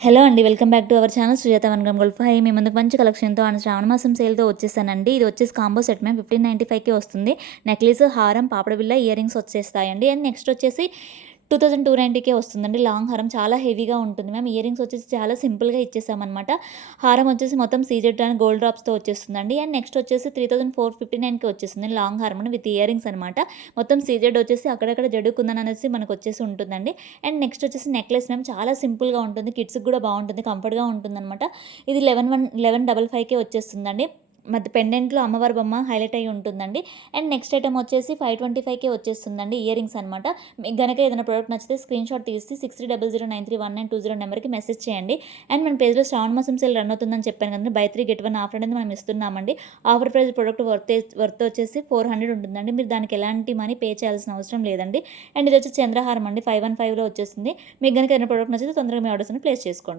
Hello అండి welcome back to our channel Sujatha వన్గం gram gold five. మీ ముందుకు మంచి కలెక్షన్తో అండ్ శ్రావణ మాసం సేల్తో వచ్చేసానండి. ఇది వచ్చేసి కాంబో సెట్ మేము ఫిఫ్టీన్ నైంటీ ఫైవ్కి వస్తుంది. నెక్లెస్ హారం పాపడ బిల్ల ఇయర్ రింగ్స్ వచ్చేస్తాయండి. అండ్ నెక్స్ట్ వచ్చేసి టూ థౌసండ్ టూ నైంటీకే వస్తుందండి. లాంగ్ హారం చాలా హెవీగా ఉంటుంది మ్యామ్. ఇయర్ రింగ్స్ వచ్చేసి చాలా సింపుల్గా ఇచ్చేసామన్నమాట. హారం వచ్చేసి మొత్తం సీజెడ్ అండ్ గోల్డ్ డ్రాప్స్తో వచ్చేస్తుందండి. అండ్ నెక్స్ట్ వచ్చేసి త్రీ థౌసండ్ ఫోర్ ఫిఫ్టీ నైన్కి వచ్చేస్తుంది లాంగ్ హారం విత్ ఇయర్ రింగ్స్ అనమాట మొత్తం సీజెడ్ వచ్చేసి అక్కడక్కడ జడుకుందని అనేసి మనకు వచ్చేసి ఉంటుందండి. అండ్ నెక్స్ట్ వచ్చేసి నెక్లెస్ మ్యామ్ చాలా సింపుల్గా ఉంటుంది. కిడ్స్కి కూడా బాగుంటుంది కంఫర్ట్గా ఉంటుందన్నమాట. ఇది లెవెన్ వన్ లెవెన్ డబల్ ఫైవ్కే వచ్చేస్తుందండి. మధ్య పెండెంట్లో అమ్మవారి బొమ్మ హైలైట్ అయ్యి ఉంటుందండి. అండ్ నెక్స్ట్ ఐటమ్ వచ్చేసి ఫైవ్ ట్వంటీ ఫైవ్కే వచ్చేస్తుందండి ఇయర్ రింగ్స్ అనమాట మీకు గనక ఏదైనా ప్రోడక్ట్ నచ్చితే స్క్రీన్ షాట్ తీసి six three double zero nine three one nine two zero నెంబర్కి మెసేజ్ చేయండి. అండ్ మన పేజ్లో శ్రావణ మాసం సేల్ రన్ అవుతుందని చెప్పాను కదండి buy three get one offer అనేది మనం ఇస్తున్నామండి. Offer price product worth worth వచ్చేసి ఫోర్ హండ్రెడ్ ఉంటుందండి. మీరు దానికి ఎలాంటి మనీ పే చేయాల్సిన అవసరం లేదండి. అండ్ ఇది వచ్చి చంద్రహారం అండి ఫైవ్ వన్ ఫైవ్లో వచ్చేసింది మీకు కనుక ఏదైనా ప్రోడక్ట్ నచ్చితే తొందరగా మీ ఆర్డర్స్ని ప్లేస్ చేసుకోండి.